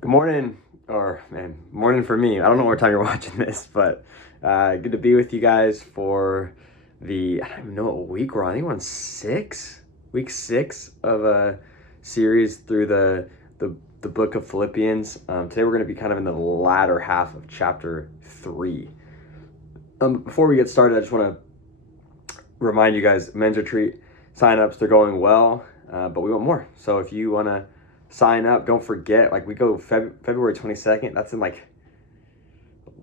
Good morning, or man, morning for me. I don't know what time you're watching this, but good to be with you guys for I don't even know what week we're on. I think we're on week six of a series through the book of Philippians. Today we're going to be kind of in the latter half of chapter 3. Before we get started, I just want to remind you guys, men's retreat signups, they're going well, but we want more. So if you want to sign up, don't forget, we go February 22nd. That's in a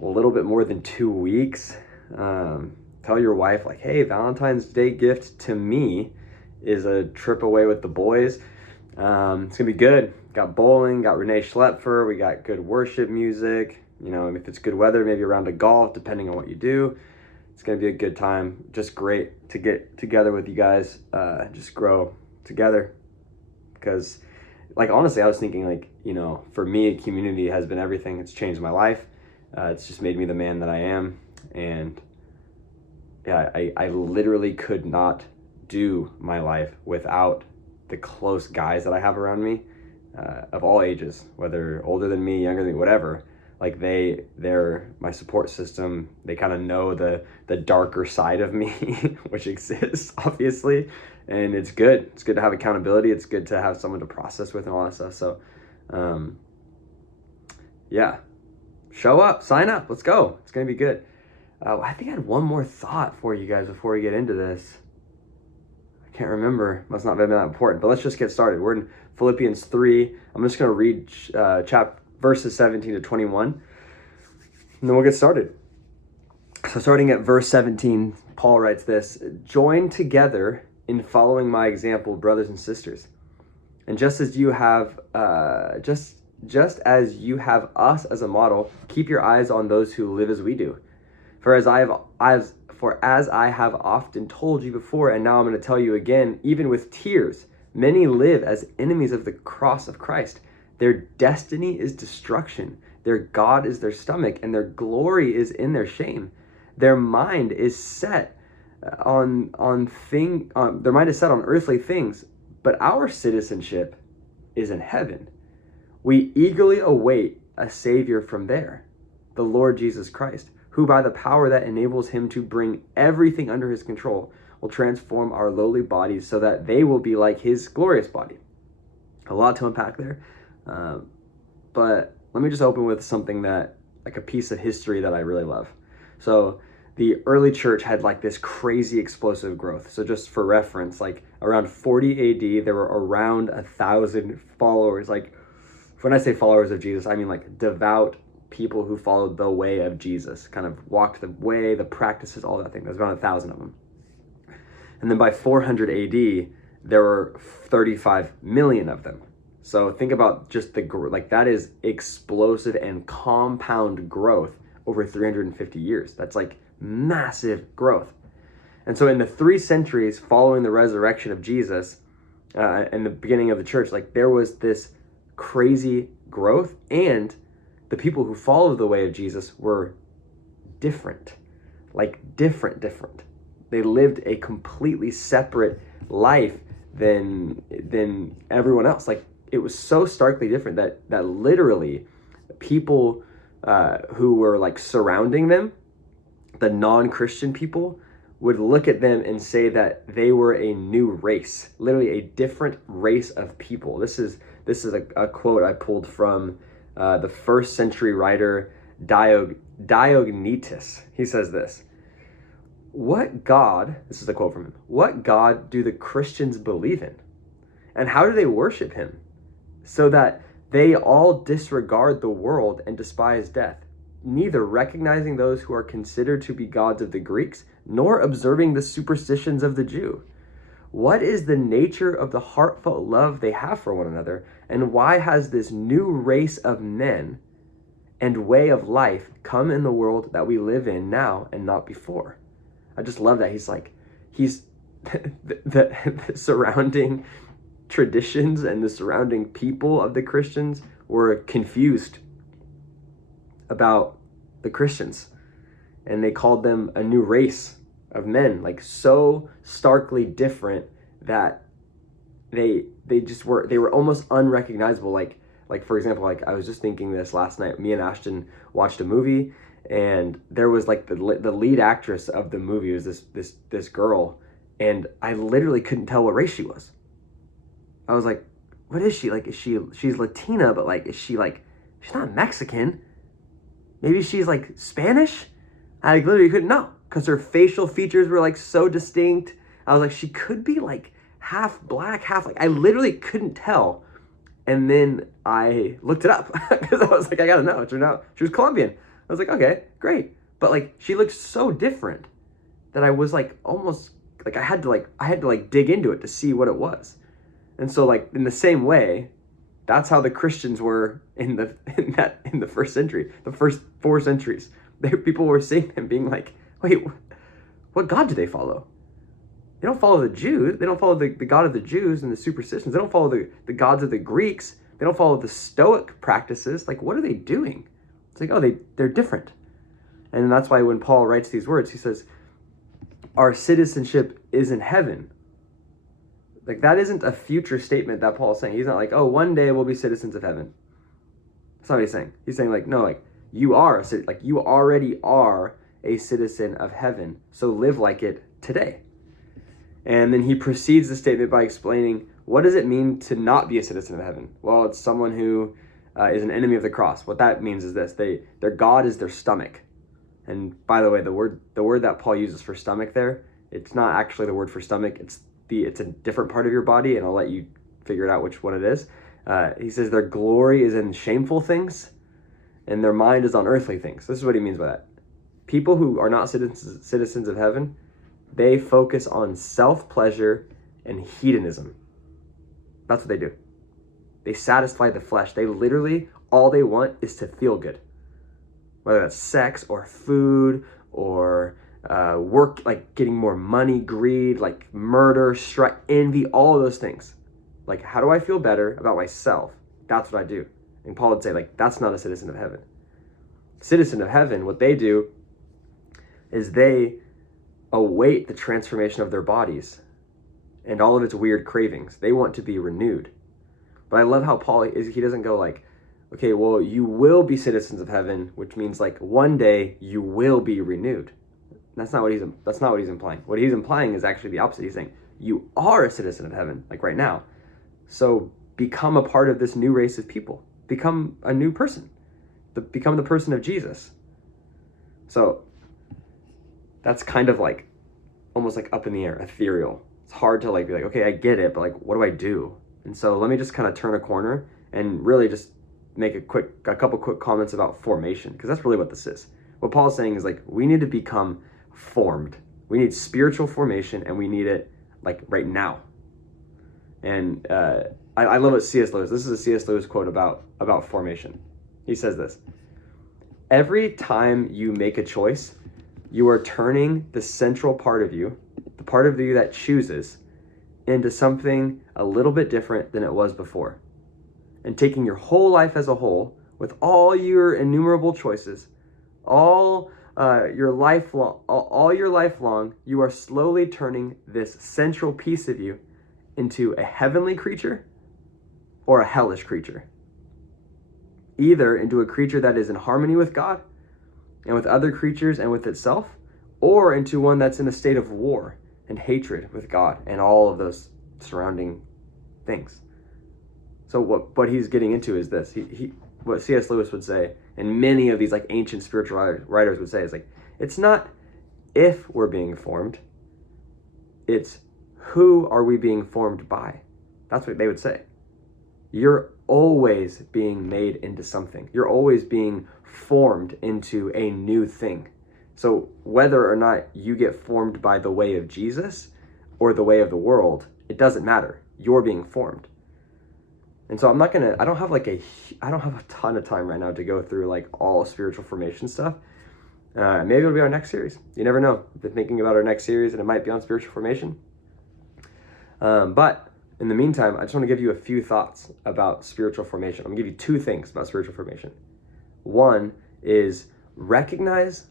little bit more than 2 weeks. Tell your wife, hey, Valentine's Day gift to me is a trip away with the boys. It's gonna be good. Got bowling, got Renee Schlepfer, we got good worship music. If it's good weather, maybe a round of golf, depending on what you do. It's gonna be a good time. Just great to get together with you guys, just grow together. Because honestly, I was thinking for me, community has been everything. It's changed my life. It's just made me the man that I am. And yeah, I literally could not do my life without the close guys that I have around me, of all ages, whether older than me, younger than me, whatever. They're my support system. They kind of know the darker side of me, which exists, obviously. And it's good. It's good to have accountability. It's good to have someone to process with and all that stuff. So, yeah, show up, sign up. Let's go. It's going to be good. I think I had one more thought for you guys before we get into this. I can't remember. Must not have been that important. But let's just get started. We're in Philippians 3. I'm just going to read verses 17 to 21. And then we'll get started. So starting at verse 17, Paul writes this: "Join together in following my example, brothers and sisters. And just as you have us as a model, keep your eyes on those who live as we do. For as I have often told you before, and now I'm going to tell you again, even with tears, many live as enemies of the cross of Christ. Their destiny is destruction. Their God is their stomach, and their glory is in their shame. Their mind is set on earthly things, but our citizenship is in heaven. We eagerly await a Savior from there, the Lord Jesus Christ, who by the power that enables him to bring everything under his control will transform our lowly bodies so that they will be like his glorious body." A lot to unpack there, but let me just open with something that, a piece of history that I really love. So the early church had this crazy explosive growth. So just for reference, around 40 AD, there were around 1,000 followers. When I say followers of Jesus, I mean devout people who followed the way of Jesus, kind of walked the way, the practices, all that thing. There's around 1,000 of them. And then by 400 AD, there were 35 million of them. So think about just that is explosive and compound growth over 350 years. That's massive growth. And so in the 3 centuries following the resurrection of Jesus, and the beginning of the church, there was this crazy growth, and the people who followed the way of Jesus were different. Different. They lived a completely separate life than everyone else. It was so starkly different that literally people who were surrounding them, the non-Christian people, would look at them and say that they were a new race, literally a different race of people. This is a quote I pulled from the 1st century writer Diognetus. He says this: this is a quote from him, "What God do the Christians believe in? And how do they worship him? So that they all disregard the world and despise death, neither recognizing those who are considered to be gods of the Greeks, nor observing the superstitions of the Jew. What is the nature of the heartfelt love they have for one another? And why has this new race of men and way of life come in the world that we live in now and not before?" I just love that. He's the surrounding traditions and the surrounding people of the Christians were confused about the Christians, and they called them a new race of men, so starkly different that they were almost unrecognizable. Like, for example, like I was just thinking this last night. Me and Ashton watched a movie, and there was like the lead actress of the movie was this girl, and I literally couldn't tell what race she was. I was like, what is she? Like, she's Latina, but like, she's not Mexican. Maybe she's like Spanish? I like literally couldn't know because her facial features were like so distinct. I was like, she could be like half black, half like, I literally couldn't tell. And then I looked it up because I was like, I gotta know. It turned out she was Colombian. I was like, okay, great. But like, she looked so different that I was like, almost like I had to dig into it to see what it was. And so like in the same way, that's how the Christians were in the first century, the first 4 centuries. People were seeing them being like, wait, what God do they follow? They don't follow the Jews. They don't follow the God of the Jews and the superstitions. They don't follow the gods of the Greeks. They don't follow the Stoic practices. Like, what are they doing? It's like, oh, they're different. And that's why when Paul writes these words, he says, our citizenship is in heaven. Like, that isn't a future statement that Paul's saying. He's not like, oh, one day we'll be citizens of heaven. That's not what he's saying. He's saying like, no, like you already are a citizen of heaven. So live like it today. And then he proceeds the statement by explaining, what does it mean to not be a citizen of heaven? Well, it's someone who is an enemy of the cross. What that means is this: their God is their stomach. And by the way, the word that Paul uses for stomach there, it's not actually the word for stomach. It's a different part of your body, and I'll let you figure it out which one it is. He says their glory is in shameful things, and their mind is on earthly things. This is what he means by that. People who are not citizens of heaven, they focus on self-pleasure and hedonism. That's what they do. They satisfy the flesh. They literally, all they want is to feel good. Whether that's sex or food or work, like getting more money, greed, like murder, strife, envy, all of those things. Like, how do I feel better about myself? That's what I do. And Paul would say, like, that's not a citizen of heaven. Citizen of heaven, what they do is they await the transformation of their bodies and all of its weird cravings. They want to be renewed. But I love how Paul is, he doesn't go like, okay, well, you will be citizens of heaven, which means like one day you will be renewed. That's not what he's implying. What he's implying is actually the opposite. He's saying you are a citizen of heaven, like right now. So become a part of this new race of people. Become a new person. Become the person of Jesus. So that's kind of like almost like up in the air, ethereal. It's hard to like be like, okay, I get it, but like, what do I do? And so let me just kind of turn a corner and really just make a couple quick comments about formation, because that's really what this is. What Paul's saying is like, we need to become formed. We need spiritual formation, and we need it like right now. And I love what C.S. Lewis, this is a C.S. Lewis quote about formation. He says this: every time you make a choice, you are turning the central part of you, the part of you that chooses, into something a little bit different than it was before. And taking your whole life as a whole, with all your innumerable choices, all your life long, you are slowly turning this central piece of you into a heavenly creature or a hellish creature. Either into a creature that is in harmony with God and with other creatures and with itself, or into one that's in a state of war and hatred with God and all of those surrounding things. So what he's getting into is this. What C.S. Lewis would say, and many of these like ancient spiritual writers would say, is like, it's not if we're being formed, it's who are we being formed by. That's what they would say. You're always being made into something. You're always being formed into a new thing. So whether or not you get formed by the way of Jesus or the way of the world, it doesn't matter. You're being formed. And so I don't have a ton of time right now to go through like all spiritual formation stuff. Maybe it'll be our next series. You never know. I've been thinking about our next series, and it might be on spiritual formation. But in the meantime, I just want to give you a few thoughts about spiritual formation. I'm going to give you 2 things about spiritual formation. One is recognize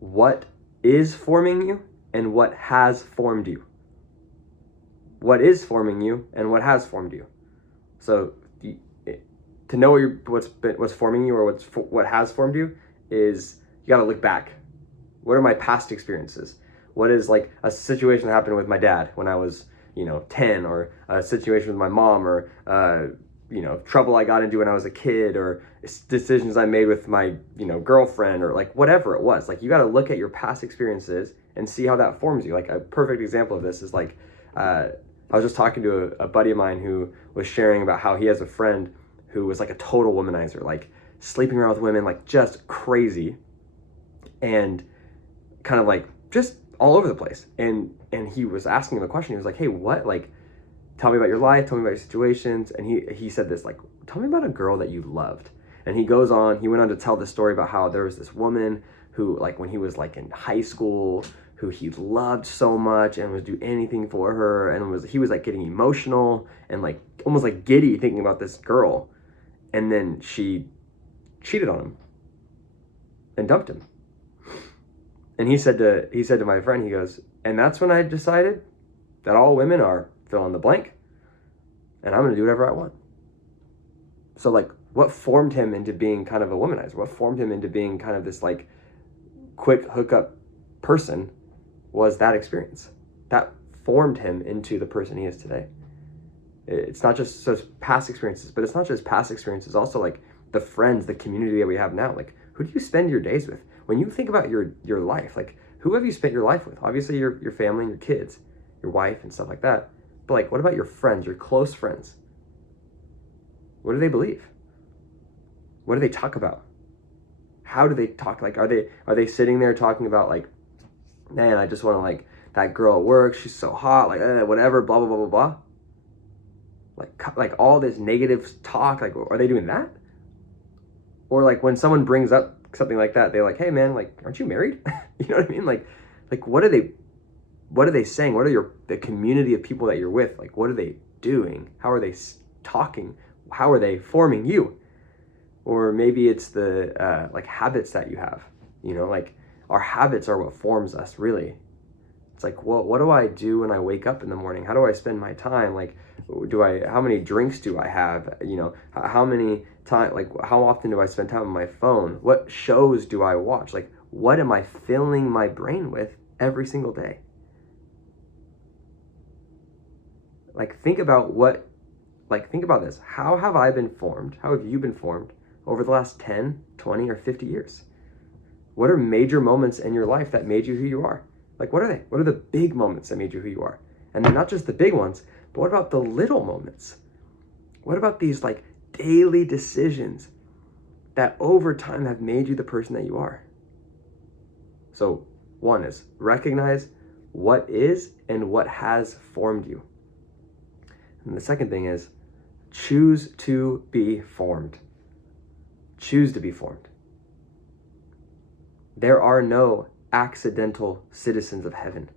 what is forming you and what has formed you. What is forming you and what has formed you. So to know what's forming you, or what has formed you, is you got to look back. What are my past experiences? What is like a situation that happened with my dad when I was 10, or a situation with my mom, or trouble I got into when I was a kid, or decisions I made with my girlfriend, or like whatever it was. Like, you got to look at your past experiences and see how that forms you. Like, a perfect example of this is like I was just talking to a buddy of mine who was sharing about how he has a friend who was like a total womanizer, like sleeping around with women, like just crazy, and kind of like just all over the place. And he was asking him a question. He was like, hey, what, like, tell me about your life, tell me about your situations. And he said this, like, tell me about a girl that you loved. And he went on to tell this story about how there was this woman who, like, when he was like in high school, who he loved so much and would do anything for her, and he was like getting emotional and like almost like giddy thinking about this girl. And then she cheated on him and dumped him. And he said to my friend, he goes, and that's when I decided that all women are fill in the blank, and I'm going to do whatever I want. So like, what formed him into being kind of a womanizer? What formed him into being kind of this like quick hookup person was that experience. That formed him into the person he is today. It's not just past experiences, but it's not just past experiences, also like the friends, the community that we have now. Like, who do you spend your days with? When you think about your life, like, who have you spent your life with? Obviously your family and your kids, your wife and stuff like that. But like, what about your friends, your close friends? What do they believe? What do they talk about? How do they talk? Like, are they sitting there talking about like, man, I just want to, like, that girl at work, she's so hot, like, whatever, blah, blah, blah, blah, blah. Like all this negative talk, like, are they doing that? Or like when someone brings up something like that, they're like, hey man, like, aren't you married? You know what I mean? Like what are they saying? What are the community of people that you're with? Like, what are they doing? How are they talking? How are they forming you? Or maybe it's the like habits that you have, like our habits are what forms us, really. It's like, well, what do I do when I wake up in the morning? How do I spend my time? Like, how many drinks do I have? How many time, like, how often do I spend time on my phone? What shows do I watch? Like, what am I filling my brain with every single day? Like, think about this. How have I been formed? How have you been formed over the last 10, 20, or 50 years? What are major moments in your life that made you who you are? Like, what are they? What are the big moments that made you who you are? And then not just the big ones, but what about the little moments? What about these like daily decisions that over time have made you the person that you are? So one is recognize what is and what has formed you. And the second thing is choose to be formed. Choose to be formed. There are no accidental citizens of heaven.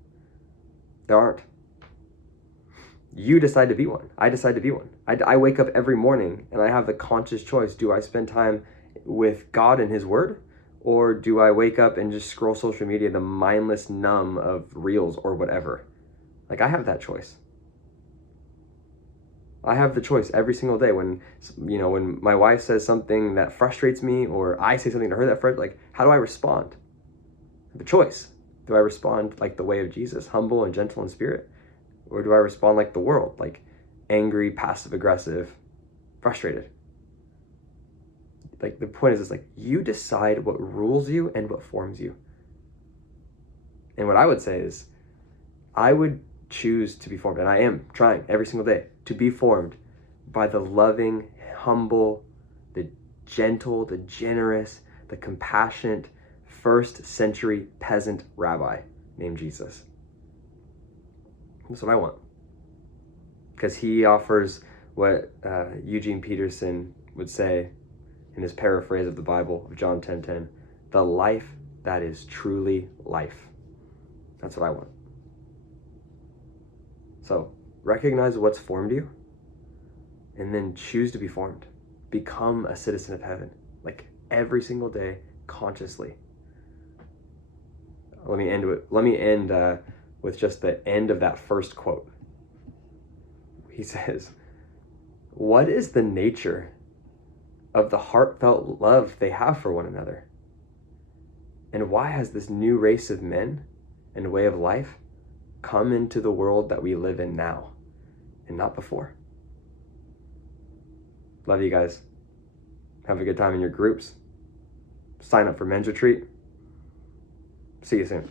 There aren't. You decide to be one. I decide to be one. I wake up every morning and I have the conscious choice. Do I spend time with God and His Word? Or do I wake up and just scroll social media, the mindless numb of reels or whatever? Like, I have that choice. I have the choice every single day. When my wife says something that frustrates me, or I say something to her that frustrates, like, how do I respond? I have a choice. Do I respond like the way of Jesus, humble and gentle in spirit? Or do I respond like the world, like angry, passive-aggressive, frustrated? Like, the point is like, you decide what rules you and what forms you. And what I would say is, I would choose to be formed, and I am trying every single day to be formed by the loving, humble, the gentle, the generous, the compassionate, first century peasant rabbi named Jesus. That's what I want. Because he offers what Eugene Peterson would say in his paraphrase of the Bible, of John 10:10, the life that is truly life. That's what I want. So recognize what's formed you, and then choose to be formed. Become a citizen of heaven, like every single day, consciously. Let me end with just the end of that first quote. He says, "What is the nature of the heartfelt love they have for one another? And why has this new race of men and way of life come into the world that we live in now and not before? Love you guys. Have a good time in your groups. Sign up for men's retreat. See you soon.